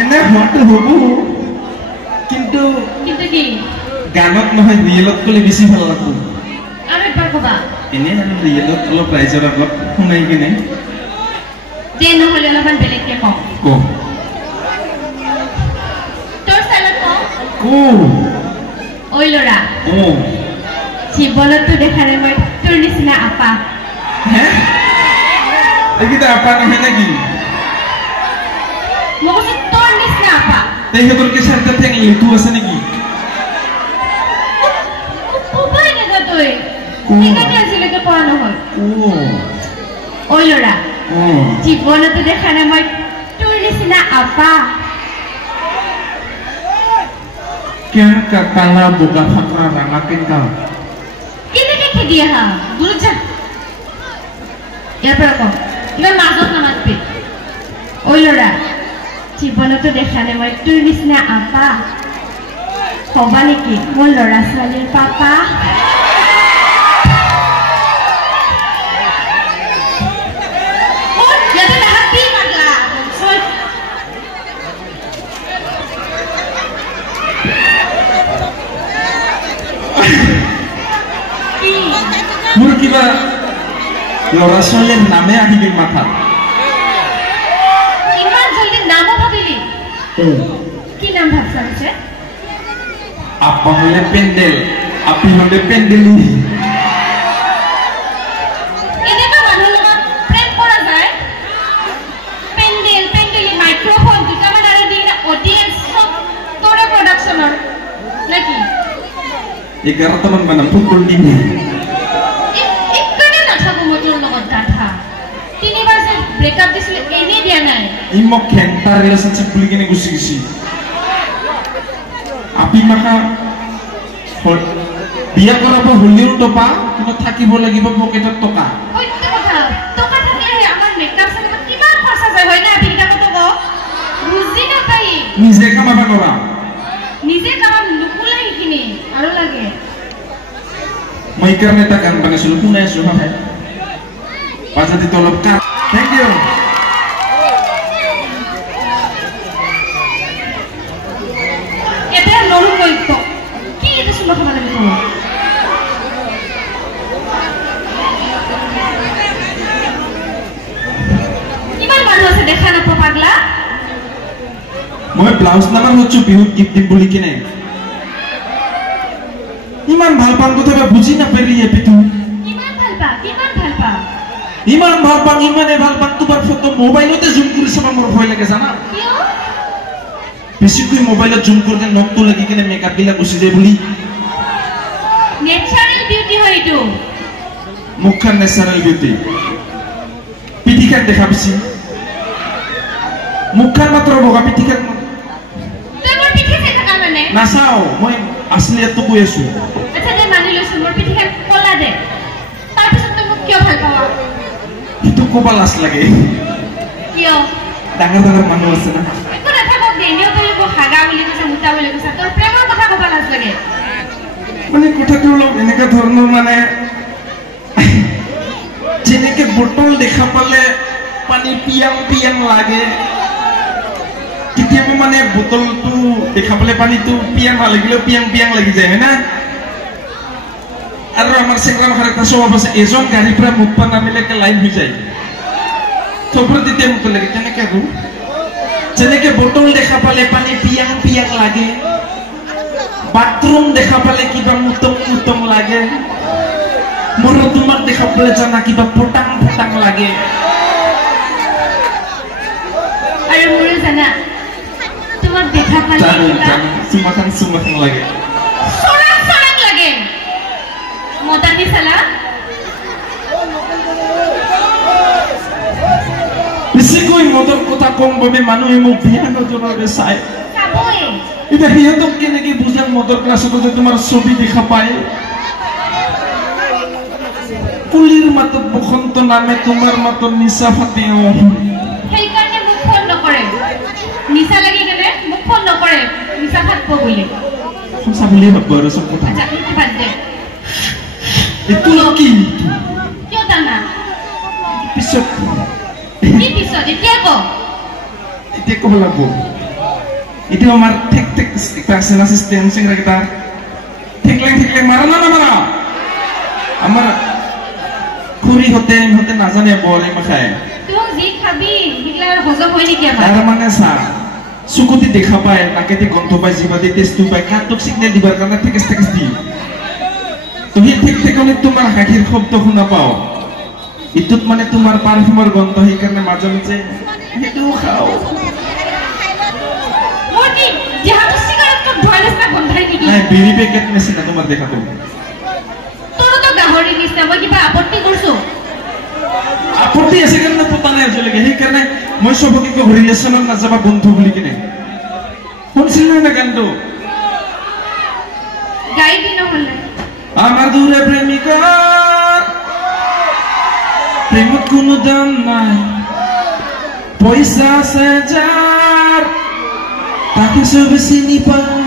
এনে হোৱাটো হ'ব কিন্তু কি গানত নহয় ৰিয়েলত ক'লে বেছি ভাল লাগব আৰু এবাৰ কবা এনে আৰু ৰিয়েলত অলপ ৰাইজৰ আগত শুনাই কিনে যে নহ'লে অলপমান বেলেগকে কওঁ তোৰ চালত কওঁ ঐ ল'ৰা জীৱনতো দেখা নাই মই তোৰ নিচিনা আপা হে এইকেইটা আপা নহয় নেকি মই কৈছো তোৰ নিচিনা আপা তেখেতৰ কি চাৰিটা ঠেং লিটু আছে নেকি উপায় নেদা তই সেইকাৰণে আজিলৈকে পোৱা নহয় ঐ ল'ৰা জীৱনতো দেখা নাই মই তোৰ নিচিনা আপা কেনেকা কালা বগা ফাকৰা ৰাঙা কেনেকা কেনেকে খেদি আহা দূৰত যা ইয়াৰ পৰা কওঁ ইমান মাজত নামাতবি ঐ ল'ৰা জীৱনতো দেখা নাই মই তোৰ নিচিনা আপা হবা নেকি মোৰ ল'ৰা ছোৱালীৰ পাপা মোৰ কিবা ল'ৰা ছোৱালীৰ নামে আহি গ'ল মাথাত ইমান জলদি নামো ভাবিলি কি নাম ভাবছা পিছে আপা হলে পেণ্ডেল আপি হলে পেণ্ডেলি এনেকুৱা মানুহৰ লগত প্ৰেম কৰা যায় পেণ্ডেল পেণ্ডেলি মাইক্ৰফোন দুটামান আৰু দি অডিয়েন্স সব তোৰে প্ৰডাকশ্যনৰ নেকি 11টামান বানাম ফুটবল টিম তিনিবাৰ যে ব্ৰেকআপ দিছিল এনে দিয়া নাই ই মোক খেন্টা ৰিলেশ্যনশ্বিপ বুলি কিনে গুচি গৈছি আপি মাখা বিয়া কৰাব হ'লেও টপা কিন্তু থাকিব লাগিব পকেটত টকা সত্য কথা টকা থাকিলে আমাৰ মেকআপ চেকআপ কিমান খৰচা যায় হয় না আপি কিটা কত ক বুজি নাপাই নিজে কামাবা নৰা নিজে কাম নুকুলাই কিনে আৰু লাগে মই কাৰণে এটা গান বনাইছিলো শুনাই আছো ভাই বাজাতে তো অলপ কাম থ্যাংক ইউ এটা নরম কইতো কি এটা শুনো খাবার লাগে তো ইমান মানুহ আছে দেখা না পাগলা মই ব্লাউজ নামাৰ হচ্ছু বিহুত গিফট দিম বুলি কিনে ইমান ভাল পাম তথাপি বুজি নাপাৰি এপিটো ইমান ভাল পা ইমান ভাল পাম ইমানে ভাল পাম তোমাৰ ফটো মোবাইলতে জুম কৰি চাবা মোৰ ভয় লাগে জানা কিয় বেছিকৈ মোবাইলত জুম কৰিলে নকটো লাগি কিনে মেকআপ বিলাক গুচি যায় বুলি নেচাৰেল বিউটি হয় এইটো মুখখান নেচাৰেল বিউটি পিঠিখান দেখা বেছি মুখখান মাত্ৰ বগা পিঠিখান তই মোৰ পিঠি চাই থাকা মানে নাচাও মই আসলিয়াতটো কৈ আছো আচ্ছা দে মানি লৈছো মোৰ পিঠিখান কলা দে তাৰপিছত তই মোক কিয় ভাল পাৱা সেইটো ক'বা লাজ লাগে কিয় ডাঙৰ ডাঙৰ মানুহ আছে না একো নাথাকক দে এনেও তই মোক হাগা বুলি কৈছা মুতা বুলি কৈছা তোৰ প্ৰেমৰ কথা ক'বা লাজ লাগে মানে কথাটো অলপ এনেকুৱা ধৰণৰ মানে যেনেকে বটল দেখা পালে পানী পিয়াং পিয়াং লাগে কেতিয়াবা মানে বটলটো দেখা পালে পানীটো পিয়াং নালাগিলেও পিয়াং পিয়াং লাগি যায় হয় না আৰু আমাৰ চেংৰা মাখাৰ এটা স্বভাৱ আছে এজন গাড়ীৰ পৰা মুখপা নামিলেকে লাইন হৈ যায় চবৰে তেতিয়া মুখ লাগে তেনেকে আৰু যেনেকে বটল দেখা পালে পানী পিয়াং পিয়াং লাগে বাথৰুম দেখা পালে কিবা মুতম মুতম লাগে মোৰ তোমাক দেখা পালে জানা কিবা পটাং পটাং লাগে আৰু মোৰ জানা তোমাক দেখা পালে কিবা সুমাখান লাগে সৰাং সৰাং লাগে মদানি সালা বেছিকৈ মদৰ কথা কম বাবে মানুহে মোক বেয়া নজৰেৰে চায় চাবই এতিয়া সিহঁতক কেনেকে বুজাম মদৰ ক্লাছত যে তোমাৰ ছবি দেখা পায় কুলিৰ মাতত বসন্ত নামে তোমাৰ মাতত নিচা ফাটে সেইকাৰণে মোক ফোন নকৰে নিচা লাগি কেনে মোক ফোন নকৰে নিচা ফাটব বুলি সঁচা বুলিয়ে ভাবব আৰু চব কথা আচ্ছা এইটো বাদ দে এইটো কি কিয় জানা পিছত কি পিছত এতিয়া ক এতিয়া ক'ব লাগিব itu আমার ঠিক ঠিক একটা আছে না সিস্টেম সেটা কিটা ঠিকলে ঠিকলে মারা না মারা আমার খুরি হতে না জানে বলে মাখায় তুই জি খাবি হিগলার হজম হয় নাকি আমার তার মানে সা সুকুতি দেখা পায় নাকেতে গন্ধ পায় জিবাতে টেস্ট পায় কাটক সিগন্যাল দিবার কারণে থেকে দি তুমি ঠিক ঠিক তোমার হাঁকির শব্দ শুনা পাও ইতুত মানে তোমার পারফিউমের গন্ধ সেই কারণে মাঝে মাঝে সেইটো খাও মোটি যেহাটো সিগারেট তো ধয়লেছ না গন্ধাই নেকি নাই বিড়ি প্যাকেট নিছিনা তোমার দেখা তো তোর তো গাহৰি নিছিনা মই কিবা আপত্তি কৰছো আপত্তি আছে কেন পতা নাই আজিলৈকে সেই কাৰণে মই সবকে কো ৰিলেশনত নাযাবা বন্ধু বুলি কিনে শুনছিল না গানটো গাই দি নহলে আমার দূরে প্রেমিকা প্রেমত কোনো দাম নাই পয়সা আছে যার তাকে সব চিনি পায়